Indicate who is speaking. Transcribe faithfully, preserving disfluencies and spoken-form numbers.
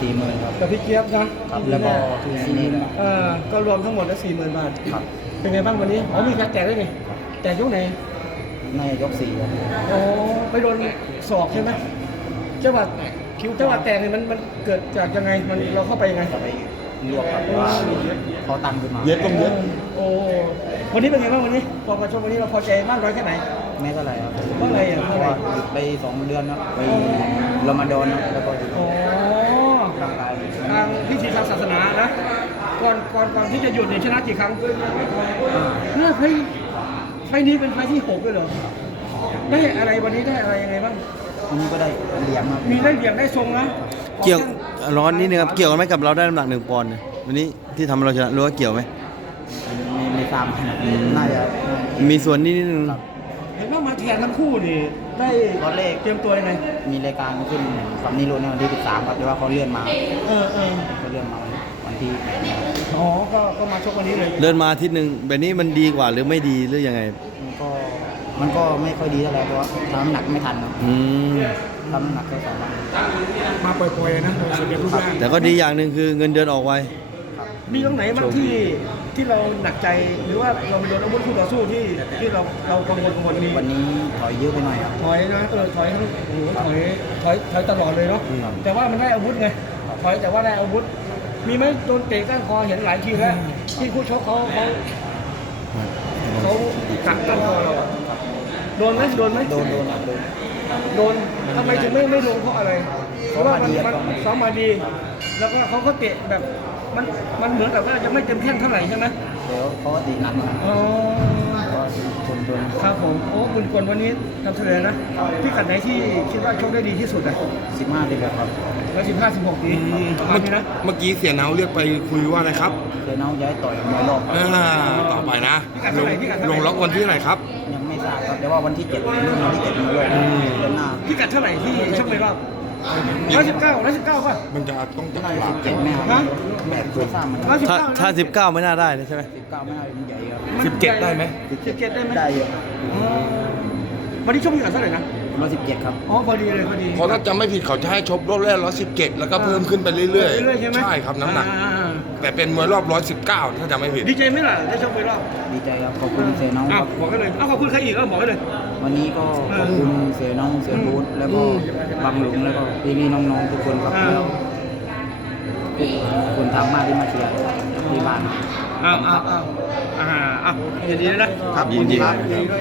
Speaker 1: สี่หมื่นครับ
Speaker 2: กับพี่เจี๊ยบนะครับ
Speaker 1: แล้วก็ทุนนี้นะ
Speaker 2: เออก็รวมทั้งหมดแล้วสี่หมื่นบาท
Speaker 1: ครับ
Speaker 2: เป็นไงบ้างวันนี้อ๋อมีการแตกด้วยนี่แตกยกไหน
Speaker 1: ในยกสี่ครับ
Speaker 2: อ๋อไปโดนศอกใช่ไหมจังหวะคิ้วจังหวะแตกเนี่ยมันมันเกิดจากยังไงมันเราเข้าไปยังไง
Speaker 1: จะไปลวกครับเพราะว่าเขาตั้งขึ้นมา
Speaker 3: เย็ดก็เย็ด
Speaker 2: โอ้วันนี้เป็นไงบ้างวันนี้พอมาชมวันนี้เราพอใจมากน้อยแค่ไหน
Speaker 1: ไม่เท่าไหร่ครับ
Speaker 2: เพราะอะไรอ่ะ
Speaker 1: เพราะว่าหยุดไปสองเดือนครับไปรอมฎอนครับแล้วก็หยุด
Speaker 2: อ๋อ
Speaker 1: ร่างกาย
Speaker 2: ทางพิธีทางศาสนานะก่อนก่อนก่อนที่จะหยุดเนี่ยชนะกี่ครั้ง
Speaker 1: อ่า
Speaker 2: เนี่ยไฟไฟนี้เป็นไฟที่หกเลยเหรอได้อะไรวันนี้ได้อะไรยังไงบ้าง
Speaker 1: วันนี้ก็ได้เหรียญครับ
Speaker 2: มีได้เหลี่ยมได้ทรงนะ
Speaker 3: เกี่ยวร้อนนิดนึงครับเกี่ยวกันไหมกับเราได้น้ำหนักหนึ่งปอนด์เนี่ยวันนี้ที่ทำให้เราชนะรู้ว่าเกี่ยวไหม
Speaker 1: ไม่ไม่ทราบครับน่าจะ
Speaker 3: มีส่วนนิดนึง
Speaker 2: เห็นว่ามาแทนทั้งคู่นี่ได้
Speaker 1: ตอนแรก
Speaker 2: เตรียมตัวยังไง
Speaker 1: มีรายการขึ้นฝั่งนี้รุ่นในวันที่สิบสามครับแต่ว่าเขาเลื่อนมา
Speaker 2: เออเออ
Speaker 1: เขาเลื่อนมาวันที่แปดเนี่ย
Speaker 2: อ๋อก็ก็มาชกวันนี้เลย
Speaker 3: เดินมาอาทิตย์หนึ่งแบบนี้มันดีกว่าหรือไม่ดีหรือยังไง
Speaker 1: มันก็มันก็ไม่ค่อยดีเท่าไหร่เพราะว่าทำน้ำหนักไม่ทันครับ
Speaker 3: อืม
Speaker 1: ทำน้ำหนักแค่สองวัน
Speaker 2: มาปล่อยๆนะส่วนเดียวรูปร่าง
Speaker 3: แต่ก็ดีอย่างหนึ่งคือเงินเดือนออกไว
Speaker 2: มีตรงไหนบ้างที่ที่เราหนักใจหรือว่าเราไปโดนอาวุธคู่ต่อสู้ที่ที่เราเรากังวลกังวลมี
Speaker 1: วันนี้ถอยเยอะไปหน่อยครับ
Speaker 2: ถอยนะเออถอยทั้งโอ้โหถอยถอยถอยตลอดเลยเนาะ
Speaker 3: อืม
Speaker 2: แต่ว่ามันได้อาวุธไงถอยแต่ว่าได้อาวุธ มีไหมโดนเตะก้านคอเห็นหลายทีแล้วที่คู่ชกเขาเขาเขากัดก้านคอเราอะโดนไหมโดนไหม
Speaker 1: โดนโดนครับโดน
Speaker 2: โดนทำไมถึงไม่ไม่ลงเพราะอะไรเพราะว่ามันมันซ้อมมาดี แล้วก็เขาก็เตะแบบมันมันเหมือนกับว่าจะไม่เต็มที่เท่าไหร่ใช่ไหม
Speaker 1: เดี๋ยวเขาก็ตีนัดมา
Speaker 2: อ๋อ
Speaker 1: ก็คนโดน
Speaker 2: ครับผมโอ้คุณกวนวันนี้ทำเสนอนะพี่กัดไหนที่คิดว่าชกได้ดีที่สุดอ่ะ
Speaker 1: สิบห้าตีแบบครับ
Speaker 2: ร้อยสิบห้าสิบหกดีมาดีนะ
Speaker 4: เมื่อกี้เสียเนาเรียกไปคุยว่าอะไรครับ
Speaker 1: เคยน้องย้ายต่อยมวยรอบครับ
Speaker 4: อ่าต่อไปนะ ลงลงล็อกวันที่เท่าไหร่ครับ
Speaker 1: ยังไม่ทราบครับแต่ว่าวันที่เจ็ดรุ่นวันที่เจ็ดมวยรอบเดือนหน้า
Speaker 2: พี่กัดเท่าไหร่ที่ชกไปรอบร้อยสิบเก้าร้อยสิบเก้าป่ะ
Speaker 4: มันจะต้องจับ
Speaker 1: น่า
Speaker 4: ห
Speaker 1: จะ
Speaker 4: ลั
Speaker 1: สิ
Speaker 4: ก
Speaker 1: บเจ็ดไหมครับ
Speaker 2: ฮะ
Speaker 1: แม่ไม่ทราบมัน
Speaker 2: ร้อยสิบ
Speaker 3: ถ้า
Speaker 2: เก้า
Speaker 3: ถ้าสิบเก้าไม่น่าได้นะใช่ไหม
Speaker 1: สิบเก้าไม่น่าเป็นใหญ่ครับ
Speaker 4: สิบเจ็ดได้ไหม
Speaker 2: สิบเจ็ดได้ไหม
Speaker 1: ได้เยอะ
Speaker 2: อ๋อวันนี้ชกพี่กัดเท่าไหร่นะ
Speaker 1: ร้อยสิบเจ็ดครับ
Speaker 2: อ๋อพอดีเลยพอดี
Speaker 4: เพราะถ้าจำไม่ผิดเขาจะให้ชกรอบแรกร้อยสิบเจ็ดแล้วก็เพิ่มขึ้นไปเรื่อย
Speaker 2: เรื่อยๆใช่ไหม
Speaker 4: ใช่ครับน้ำหนัก
Speaker 2: อ่า
Speaker 4: แต่เป็นมวยรอบร้อยสิบเก้าถ้าจำไม่ผิด
Speaker 2: ดีใจไหมล่ะได้ชกไปรอบ
Speaker 1: ดีใจครับขอบคุณเสียน้องค
Speaker 2: อ้าว
Speaker 1: รับ
Speaker 2: บอกกันเลยอ้าวขอบคุณใครอีกก็บอกกันเลย
Speaker 1: วันนี้ก็ขอบคุณเสียน้องเสียบูธแล้วก็บังหลงแล้วก็พี่พี่ๆน้องๆทุกคนครับ
Speaker 2: อ่า
Speaker 1: แล้วทุกคนทางบ้านที่มาเชียร์ที่บ้าน
Speaker 2: อ้าวอ้าวอ้าวอ่าอ้าวยินดีด้วยนะครับ
Speaker 3: ยินดี
Speaker 2: ยินดีด้วย